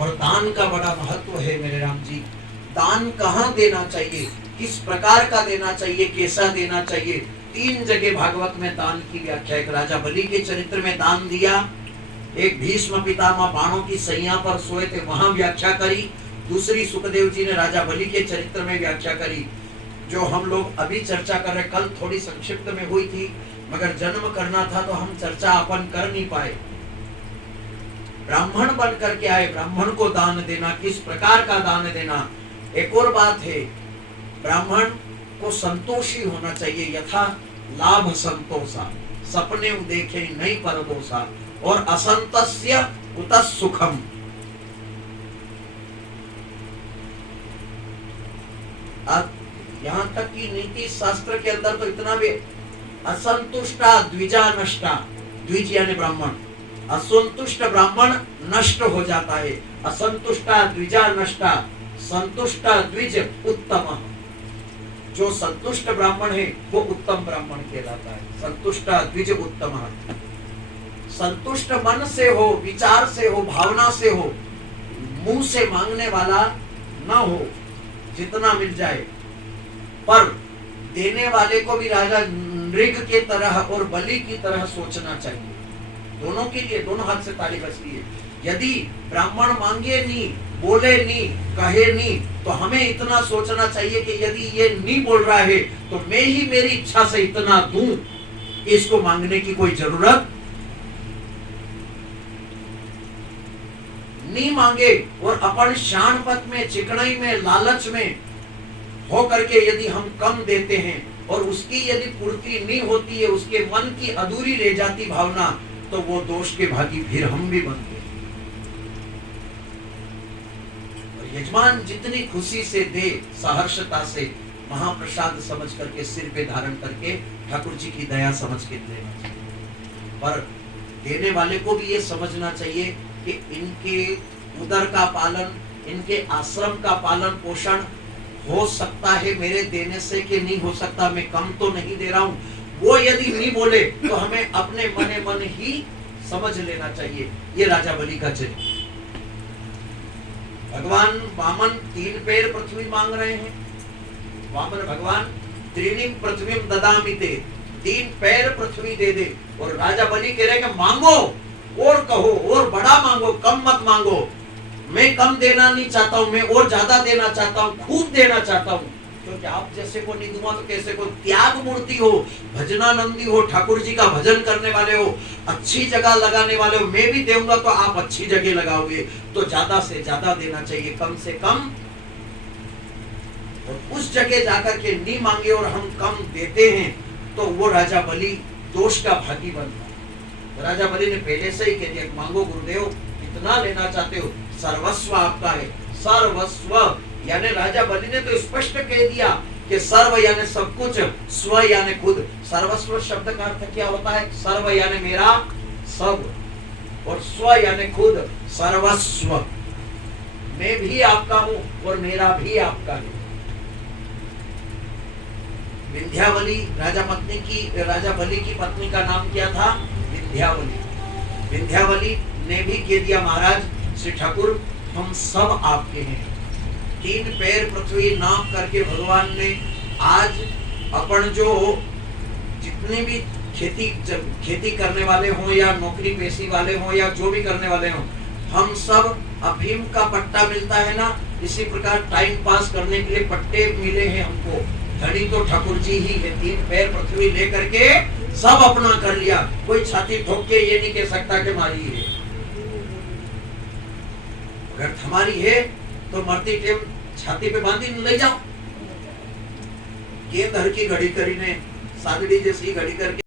और दान का बड़ा महत्व है मेरे राम जी। दान कहाँ देना चाहिए, किस प्रकार का देना चाहिए, कैसा देना चाहिए, 3 जगह भागवत में दान की व्याख्या। एक राजा बलि के चरित्र में दान दिया, एक भीष्म पितामह बाणों की सैया पर सोए थे वहां व्याख्या करी, दूसरी सुखदेव जी ने राजा बलि के चरित्र में व्याख्या करी। जो हम लोग अभी चर्चा कर रहे, कल थोड़ी संक्षिप्त में हुई थी, मगर जन्म करना था तो हम चर्चा अपन कर नहीं पाए। ब्राह्मण बन करके आए, ब्राह्मण को दान देना, किस प्रकार का दान देना। एक और बात है, ब्राह्मण को संतोषी होना चाहिए, यथा लाभ संतोषा, सपने देखे नहीं परदोषा, और असंतस्य उत सुखम। यहाँ तक कि नीति शास्त्र के अंदर तो इतना भी, असंतुष्टा द्विजा नष्टा, द्विज यानी ब्राह्मण, असंतुष्ट ब्राह्मण नष्ट हो जाता है, असंतुष्टा द्विजा नष्टा, संतुष्टा द्विज उत्तम। जो संतुष्ट ब्राह्मण है वो उत्तम ब्राह्मण कहलाता है, संतुष्टा द्विज उत्तम। संतुष्ट मन से हो, विचार से हो, भावना से हो, मुंह से मांगने वाला ना हो, जितना मिल जाए। पर देने वाले को भी राजा नृग के तरह और बलि की तरह सोचना चाहिए। दोनों के लिए दोनों हाथ से ताली बजती है। यदि ब्राह्मण मांगे नहीं, बोले नहीं, कहे नहीं, तो हमें इतना सोचना चाहिए कि यदि ये नहीं बोल रहा है तो मैं ही मेरी इच्छा से इतना दूं, इसको मांगने की कोई जरूरत नहीं। मांगे और अपन शानपत में, चिकनाई में, लालच में हो करके यदि हम कम देते हैं और उसकी यदि पूर्ति नहीं होती है, उसके मन की अधूरी रह जाती भावना, तो वो दोष के भागी फिर हम भी बनते हैं। और यजमान जितनी खुशी से दे, सहर्षता से, महाप्रसाद समझ करके सिर पे धारण करके ठाकुर जी की दया समझ के देना चाहिए। पर देने वाले को भी ये समझना चाहिए कि इनके उदर का पालन, इनके आश्रम का पालन पोषण हो सकता है मेरे देने से कि नहीं हो सकता, मैं कम तो नहीं दे रहा हूं। वो यदि नहीं बोले तो हमें अपने मने मन ही समझ लेना चाहिए। ये राजा बलि का चरित्र। भगवान वामन 3 पैर पृथ्वी मांग रहे हैं। वामन भगवान त्रीणिम पृथ्वीम ददामिते, 3 पैर पृथ्वी दे दे। और राजा बलि कह रहे हैं मांगो और कहो, और बड़ा मांगो, कम मत मांगो। मैं कम देना नहीं चाहता हूं, मैं और ज्यादा देना चाहता हूं, खूब देना चाहता हूं। क्योंकि आप जैसे को नहीं दूंगा तो कैसे को। त्याग मूर्ति हो, भजनानंदी हो, ठाकुर जी का भजन करने वाले हो, अच्छी जगह लगाने वाले हो, मैं भी दूंगा तो आप अच्छी जगह लगाओगे। तो ज्यादा से ज्यादा देना चाहिए, कम से कम। और उस जगह जाकर के नहीं मांगे और हम कम देते हैं तो वो राजा बलि दोष का भागी बनता है। राजा बलि ने पहले से ही कह दिया, मांगो गुरुदेव, इतना लेना चाहते हो, सर्वस्व आपका है। सर्वस्व यानी राजा बलि ने तो स्पष्ट कह दिया कि सर्व यानी सब कुछ, स्व यानी खुद। सर्वस्व शब्द का अर्थ क्या होता है? सर्व यानी मेरा सब, और स्व यानी खुद, सर्वस्व। मैं भी आपका हूं और मेरा भी आपका है। विंध्यावली राजा बलि की पत्नी का नाम क्या था? विंध्यावली। विंध्यावली ने भी कह दिया, महाराज श्री ठाकुर हम सब आपके हैं। 3 पैर पृथ्वी नाप करके भगवान ने आज अपन जो जितने भी खेती करने वाले हों या नौकरी पेशी वाले हों या जो भी करने वाले हों, हम सब अफीम का पट्टा मिलता है ना, इसी प्रकार टाइम पास करने के लिए पट्टे मिले हैं हमको। धनी तो ठाकुर जी ही है। 3 पैर पृथ्वी लेकर के सब अपना कर लिया। कोई छाती ठोक के ये नहीं कह सकता कि हमारी है। अगर हमारी है तो मरती टेम छाती पे बांधी ले जाओ। गेंद हर की घड़ी करी ने, सादड़ी जैसी घड़ी करके